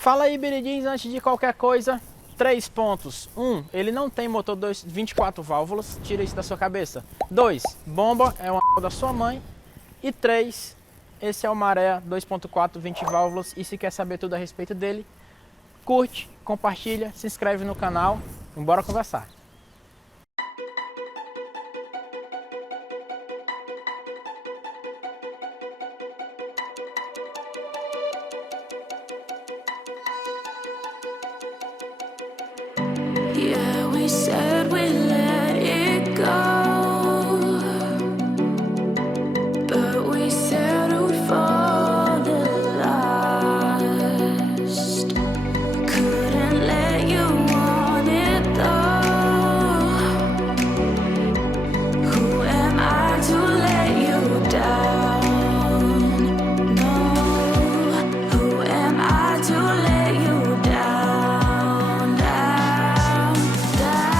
Fala aí, Biridins, antes de qualquer coisa, 3 pontos. 1, ele não tem motor 24 válvulas, tira isso da sua cabeça. 2, bomba é uma da sua mãe. E 3, esse é o Maré 2.4 20 válvulas. E se quer saber tudo a respeito dele, curte, compartilha, se inscreve no canal. Bora conversar. Yeah, we said we let it go, but we settled for the last. Couldn't let you want it though. Who am I to let you down? No, who am I to let you down? Down, down.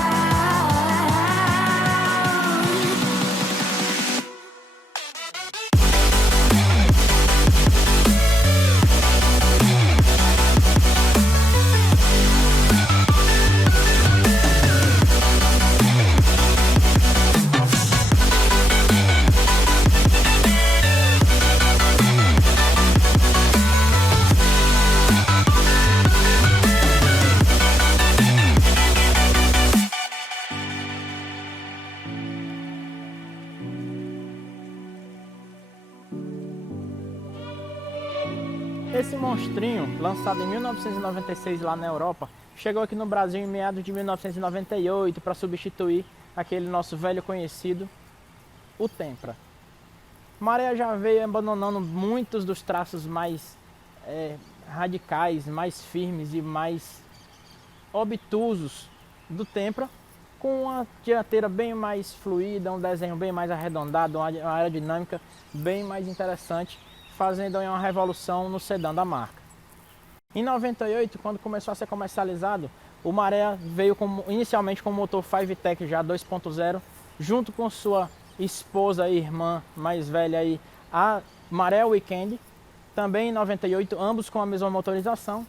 Esse monstrinho, lançado em 1996 lá na Europa, chegou aqui no Brasil em meados de 1998 para substituir aquele nosso velho conhecido, o Tempra. Maré já veio abandonando muitos dos traços mais radicais, mais firmes e mais obtusos do Tempra, com uma dianteira bem mais fluida, um desenho bem mais arredondado, uma aerodinâmica bem mais interessante, fazendo uma revolução no sedã da marca. Em 98, quando começou a ser comercializado, o Maré veio inicialmente com o motor 5TEC já 2.0, junto com sua esposa e irmã mais velha aí, a Maré Weekend, também em 98, ambos com a mesma motorização.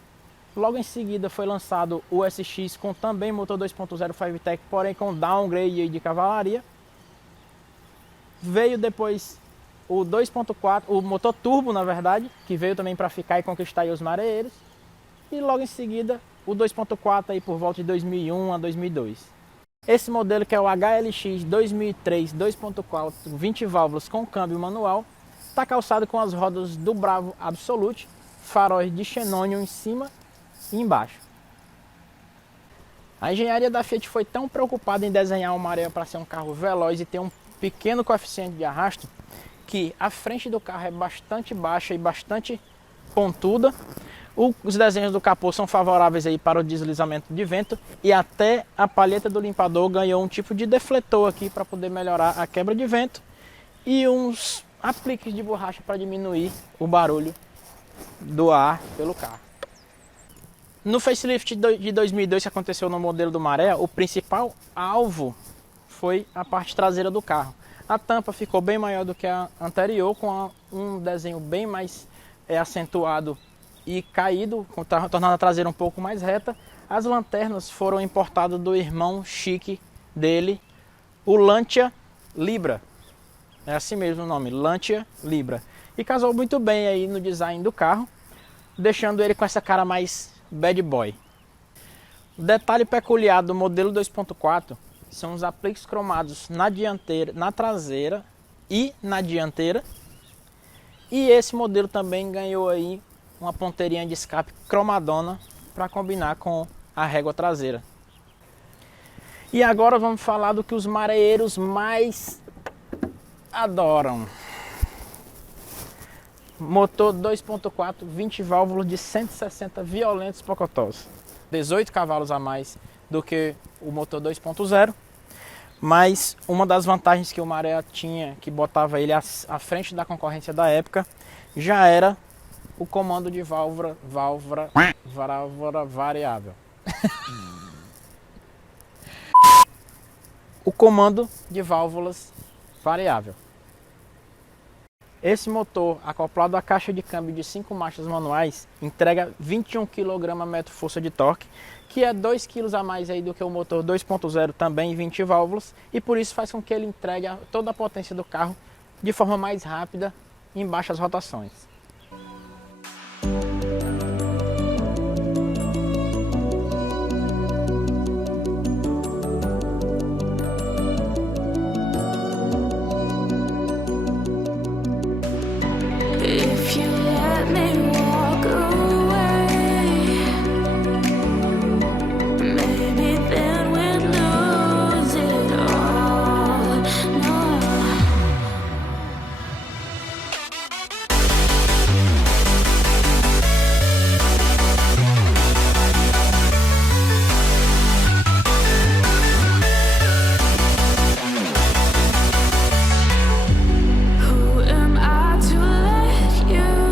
Logo em seguida foi lançado o SX com também motor 2.0 5TEC, porém com downgrade de cavalaria. Veio depois o 2.4, o motor turbo na verdade, que veio também para ficar e conquistar aí os mareeiros. E logo em seguida o 2.4 aí por volta de 2001 a 2002. Esse modelo, que é o HLX 2003 2.4 20 válvulas com câmbio manual, está calçado com as rodas do Bravo Absolute, faróis de xenônio em cima e embaixo. A engenharia da Fiat foi tão preocupada em desenhar o Maré para ser um carro veloz e ter um pequeno coeficiente de arrasto, que a frente do carro é bastante baixa e bastante pontuda. Os desenhos do capô são favoráveis aí para o deslizamento de vento, e até a palheta do limpador ganhou um tipo de defletor aqui para poder melhorar a quebra de vento, e uns apliques de borracha para diminuir o barulho do ar pelo carro. No facelift de 2002 que aconteceu no modelo do Maré, o principal alvo foi a parte traseira do carro. A tampa ficou bem maior do que a anterior, com um desenho bem mais acentuado e caído, tornando a traseira um pouco mais reta. As lanternas foram importadas do irmão chique dele, o Lancia Libra. É assim mesmo o nome, Lancia Libra. E casou muito bem aí no design do carro, deixando ele com essa cara mais bad boy. O detalhe peculiar do modelo 2.4 são os apliques cromados na dianteira, na traseira e na dianteira. E esse modelo também ganhou aí uma ponteirinha de escape cromadona para combinar com a régua traseira. E agora vamos falar do que os mareeiros mais adoram. Motor 2.4 20 válvulas de 160 violentos pocotós. 18 cavalos a mais do que o motor 2.0. Mas uma das vantagens que o Maré tinha, que botava ele à frente da concorrência da época, já era o comando de válvula variável. O comando de válvulas variável. Esse motor, acoplado à caixa de câmbio de 5 marchas manuais, entrega 21 kgm/força de torque, que é 2 kg a mais aí do que o motor 2.0, também 20 válvulas, e por isso faz com que ele entregue toda a potência do carro de forma mais rápida em baixas rotações. If you let me walk away, maybe then we'd lose it all. No. Who am I to let you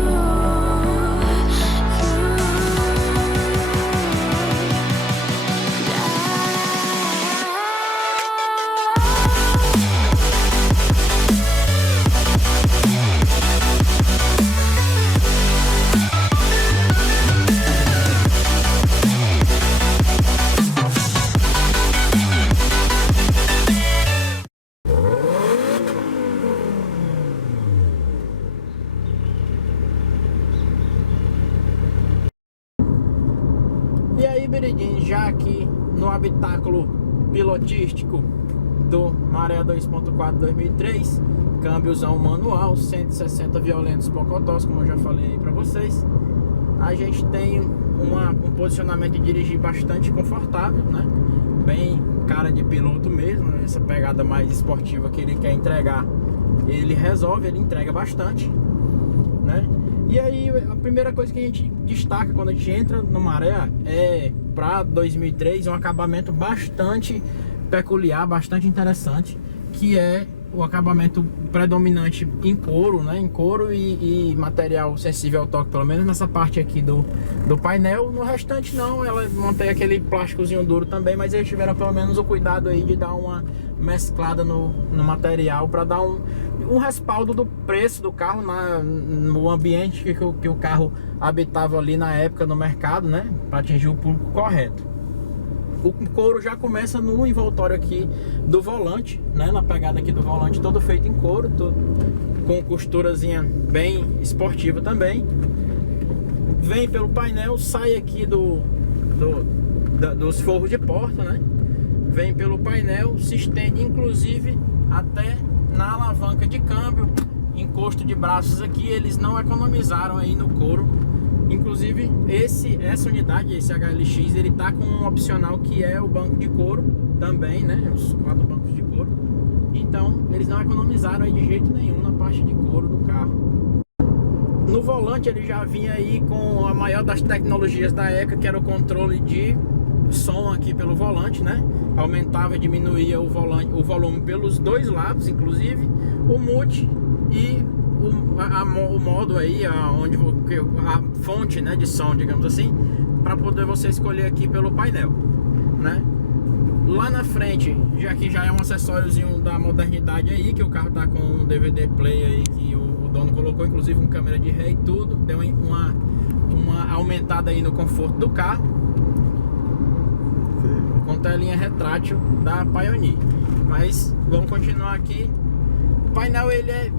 E aí, Beredinho, já aqui no habitáculo pilotístico do Maré 2.4 2003, câmbiozão manual, 160 violentos pocotós, como eu já falei aí pra vocês. A gente tem um posicionamento de dirigir bastante confortável, né? Bem cara de piloto mesmo, né? Essa pegada mais esportiva que ele quer entregar, ele resolve, ele entrega bastante, né? E aí a primeira coisa que a gente destaca quando a gente entra no Maré é, para 2003, um acabamento bastante peculiar, bastante interessante, que é o acabamento predominante em couro, né? Em couro e material sensível ao toque, pelo menos nessa parte aqui do painel. No restante não, ela mantém aquele plásticozinho duro também, mas eles tiveram pelo menos o cuidado aí de dar uma mesclada no material para dar um respaldo do preço do carro no ambiente que o carro habitava ali na época no mercado, né? Para atingir o público correto. O couro já começa no envoltório aqui do volante, né? Na pegada aqui do volante, todo feito em couro, todo com costurazinha bem esportiva também. Vem pelo painel, sai aqui dos forros de porta, né? Vem pelo painel, se estende inclusive até na alavanca de câmbio, encosto de braços aqui. Eles não economizaram aí no couro. Inclusive essa unidade, esse HLX, ele tá com um opcional que é o banco de couro também, né? Os 4 bancos de couro. Então eles não economizaram aí de jeito nenhum na parte de couro do carro. No volante ele já vinha aí com a maior das tecnologias da época, que era o controle de som aqui pelo volante, né? Aumentava e diminuía o volume pelos dois lados, inclusive o mute e o modo aí, a fonte, né, de som, digamos assim, para poder você escolher aqui pelo painel, né? Lá na frente, já é um acessóriozinho da modernidade aí, que o carro tá com um DVD player aí que o dono colocou, inclusive com câmera de ré e tudo, deu uma aumentada aí no conforto do carro, com telinha retrátil da Pioneer. Mas vamos continuar aqui. O painel ele é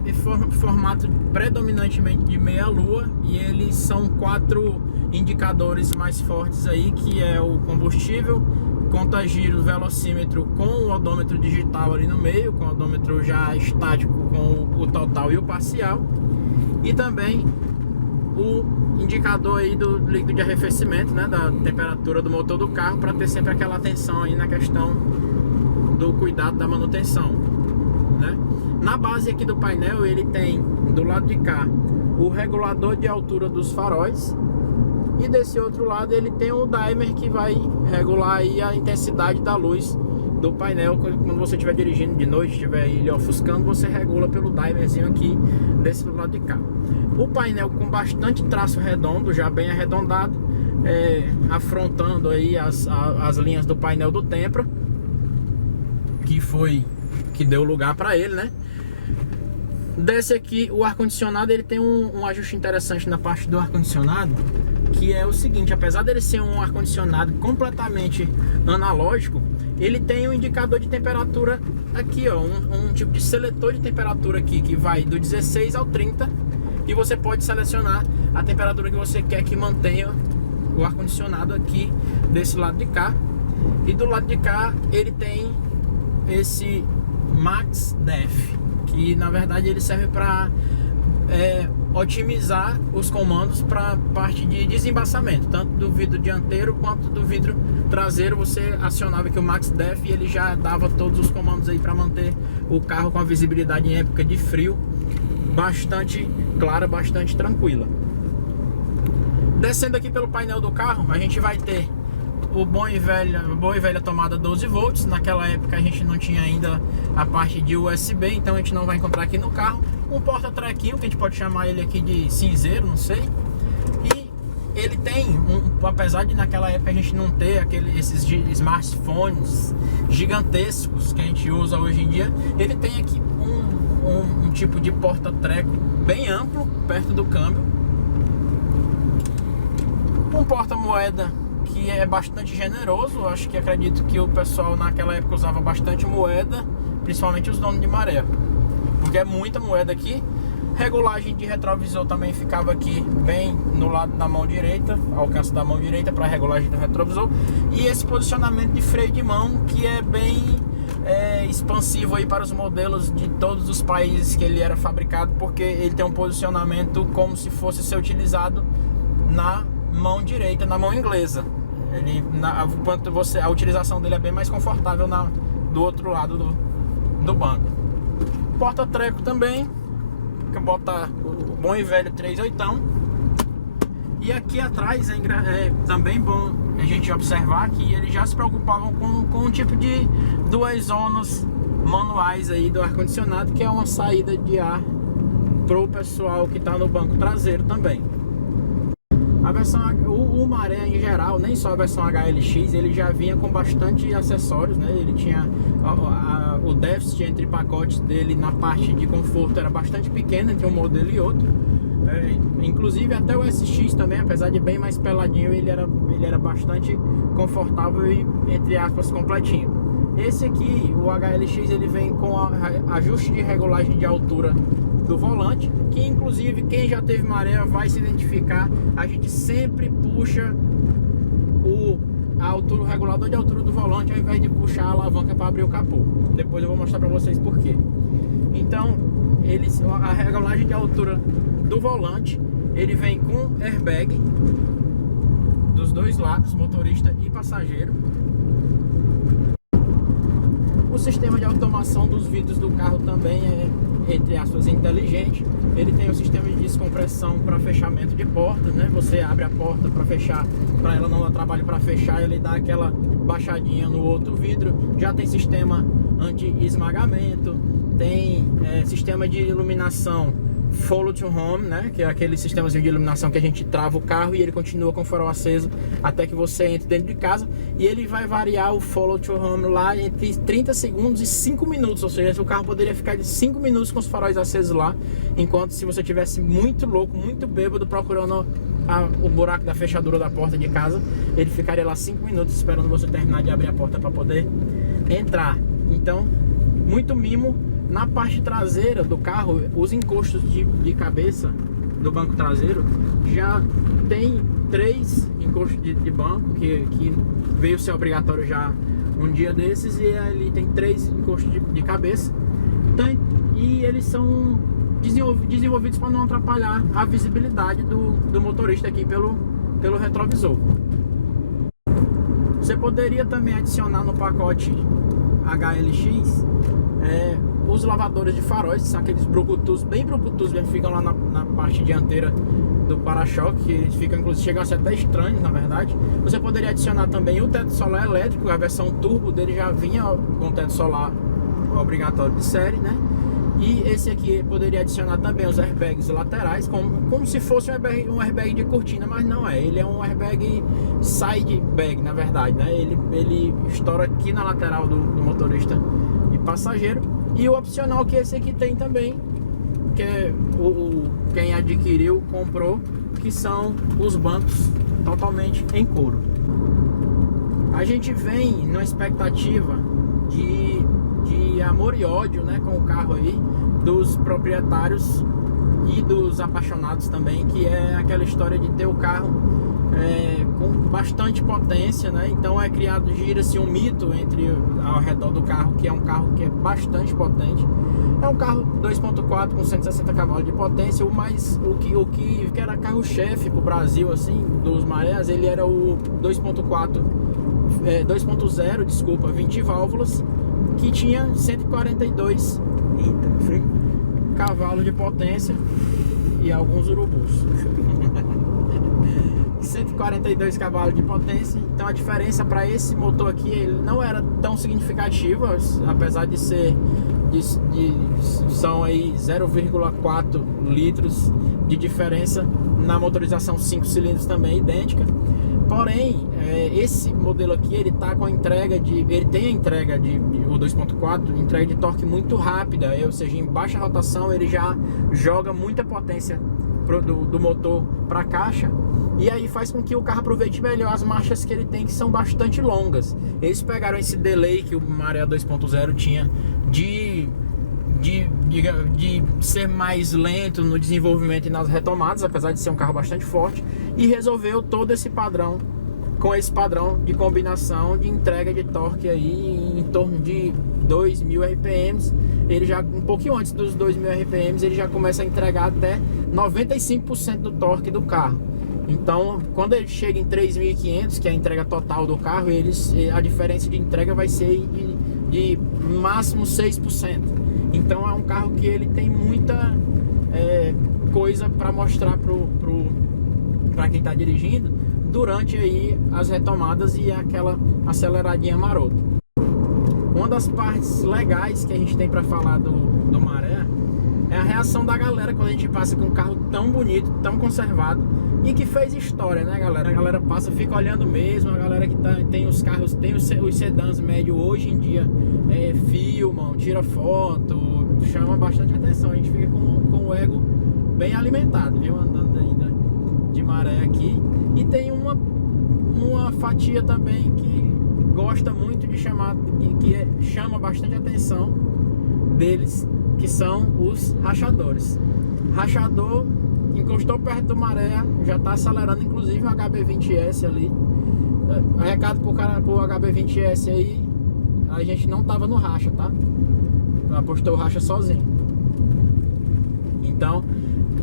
formato predominantemente de meia-lua e eles são 4 indicadores mais fortes aí, que é o combustível, conta-giro, velocímetro com o odômetro digital ali no meio, com o odômetro já estático com o total e o parcial, e também o indicador aí do líquido de arrefecimento, né, da temperatura do motor do carro, para ter sempre aquela atenção aí na questão do cuidado da manutenção, né? Na base aqui do painel ele tem, do lado de cá, o regulador de altura dos faróis, e desse outro lado ele tem o dimer que vai regular aí a intensidade da luz do painel. Quando você estiver dirigindo de noite, estiver ele ofuscando, você regula pelo dimerzinho aqui desse lado de cá. O painel com bastante traço redondo, já bem arredondado, afrontando aí as linhas do painel do Tempra, que deu lugar para ele, né? Desce aqui o ar-condicionado, ele tem um ajuste interessante na parte do ar-condicionado, que é o seguinte: apesar dele ser um ar-condicionado completamente analógico, ele tem um indicador de temperatura aqui, ó, um tipo de seletor de temperatura aqui, que vai do 16 ao 30, e você pode selecionar a temperatura que você quer que mantenha o ar-condicionado aqui desse lado de cá. E do lado de cá ele tem esse Max Def, que na verdade ele serve para otimizar os comandos para parte de desembaçamento, tanto do vidro dianteiro quanto do vidro traseiro. Você acionava aqui o Max Def e ele já dava todos os comandos aí para manter o carro com a visibilidade em época de frio bastante clara, bastante tranquila. Descendo aqui pelo painel do carro, a gente vai ter o boa e velha tomada 12 volts. Naquela época a gente não tinha ainda a parte de USB, então a gente não vai encontrar aqui no carro. Um porta-trequinho, que a gente pode chamar ele aqui de cinzeiro, não sei. E ele tem, apesar de naquela época a gente não ter esses smartphones gigantescos que a gente usa hoje em dia, ele tem aqui um tipo de porta-treco bem amplo, perto do câmbio. Um porta-moeda que é bastante generoso. Acho que acredito que o pessoal naquela época usava bastante moeda, principalmente os donos de maré, porque é muita moeda aqui. Regulagem de retrovisor também ficava aqui bem no lado da mão direita, ao alcance da mão direita para regulagem do retrovisor. E esse posicionamento de freio de mão, que é bem expansivo aí para os modelos de todos os países que ele era fabricado, porque ele tem um posicionamento como se fosse ser utilizado na mão direita, na mão inglesa. A utilização dele é bem mais confortável do outro lado do banco. Porta-treco também, que bota o bom e velho 3/8. E aqui atrás é também bom a gente observar que eles já se preocupavam com um tipo de duas zonas manuais aí do ar-condicionado, que é uma saída de ar pro pessoal que está no banco traseiro também. A versão, o Maré em geral, nem só a versão HLX, ele já vinha com bastante acessórios, né? Ele tinha o déficit entre pacotes dele na parte de conforto era bastante pequeno entre um modelo e outro. Inclusive até o SX também, apesar de bem mais peladinho, ele era bastante confortável e, entre aspas, completinho. Esse aqui, o HLX, ele vem com ajuste de regulagem de altura do volante, que inclusive quem já teve maré vai se identificar. A gente sempre puxa o regulador de altura do volante ao invés de puxar a alavanca para abrir o capô. Depois eu vou mostrar para vocês por quê. Então, a regulagem de altura do volante, ele vem com airbag dos dois lados, motorista e passageiro. O sistema de automação dos vidros do carro também é, entre aspas, inteligente. Ele tem o sistema de descompressão para fechamento de porta, né? Você abre a porta para fechar, para ela não dar trabalho para fechar, ele dá aquela baixadinha no outro vidro. Já tem sistema anti-esmagamento, tem sistema de iluminação Follow to Home, né? Que é aquele sistemazinho de iluminação que a gente trava o carro e ele continua com o farol aceso até que você entre dentro de casa. E ele vai variar o Follow to Home lá entre 30 segundos e 5 minutos. Ou seja, o carro poderia ficar de 5 minutos com os faróis acesos lá, enquanto se você tivesse muito louco, muito bêbado, procurando o buraco da fechadura da porta de casa, ele ficaria lá 5 minutos esperando você terminar de abrir a porta para poder entrar. Então, muito mimo. Na parte traseira do carro, os encostos de cabeça do banco traseiro já tem 3 encostos de banco, que veio ser obrigatório já um dia desses, e ali tem 3 encostos de cabeça. E eles são desenvolvidos para não atrapalhar a visibilidade do motorista aqui pelo retrovisor. Você poderia também adicionar no pacote HLX os lavadores de faróis, aqueles brucutus, bem brucutus, que ficam lá na parte dianteira do para-choque, que eles ficam, inclusive, chegam a ser até estranhos, na verdade. Você poderia adicionar também o teto solar elétrico, a versão turbo dele já vinha com teto solar obrigatório de série, né? E esse aqui poderia adicionar também os airbags laterais, como se fosse um airbag de cortina, mas não é. Ele é um airbag side bag, na verdade, né? Ele estoura aqui na lateral do motorista e passageiro. E o opcional que esse aqui tem também que quem adquiriu comprou, que são os bancos totalmente em couro. A gente vem numa expectativa de amor e ódio, né, com o carro aí, dos proprietários e dos apaixonados também, que é aquela história de ter o carro com bastante potência, né? Então gira-se um mito ao redor do carro, que é um carro que é bastante potente. É um carro 2.4 com 160 cavalos de potência. O que era carro-chefe pro Brasil, assim, dos Marés, ele era o 2.0, desculpa, 20 válvulas, que tinha 142 cavalos de potência e alguns urubus. 142 cavalos de potência. Então a diferença para esse motor aqui, ele não era tão significativa, apesar de ser são aí 0,4 litros de diferença na motorização 5 cilindros também idêntica. Porém, esse modelo aqui, ele tá com a entrega ele tem a entrega o 2.4, entrega de torque muito rápida, ou seja, em baixa rotação ele já joga muita potência do motor para a caixa, e aí faz com que o carro aproveite melhor as marchas que ele tem, que são bastante longas. Eles pegaram esse delay que o Maré 2.0 tinha de ser mais lento no desenvolvimento e nas retomadas, apesar de ser um carro bastante forte, e resolveu todo esse padrão, com esse padrão de combinação de entrega de torque aí em torno de 2.000 RPMs. Ele já, um pouquinho antes dos 2.000 RPMs, ele já começa a entregar até 95% do torque do carro. Então, quando ele chega em 3.500, que é a entrega total do carro, a diferença de entrega vai ser de máximo 6%. Então é um carro que ele tem muita coisa para mostrar para quem está dirigindo durante aí as retomadas e aquela aceleradinha marota. Uma das partes legais que a gente tem para falar do Maré é a reação da galera quando a gente passa com um carro tão bonito, tão conservado e que fez história, né, galera? A galera passa, fica olhando mesmo. A galera que tem os carros, tem os sedãs médios hoje em dia, filmam, tira foto, chama bastante atenção. A gente fica com o ego bem alimentado, viu? Andando ainda de Maré aqui. E tem uma fatia também que gosta muito de chamar, que chama bastante atenção deles, que são os rachadores. Rachador encostou perto do Maré, já está acelerando, inclusive o HB20S ali. Recado pro HB20S aí, a gente não tava no racha, tá? Apostou o racha sozinho. Então,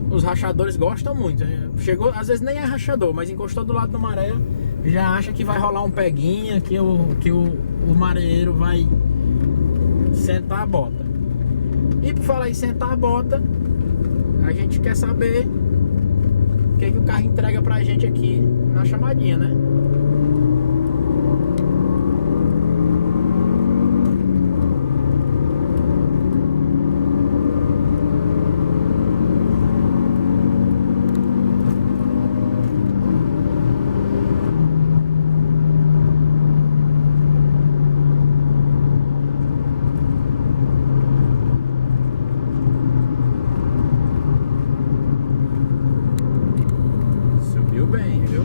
os rachadores gostam muito. Chegou, às vezes nem é rachador, mas encostou do lado do Maré, já acha que vai rolar um peguinha, que o mareeiro vai sentar a bota. E por falar em sentar a bota, a gente quer saber o que o carro entrega pra gente aqui na chamadinha, né? Bem, viu?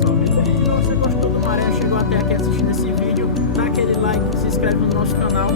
Sobe bem. Se você gostou do Maré, chegou até aqui assistindo esse vídeo, dá aquele like, se inscreve no nosso canal.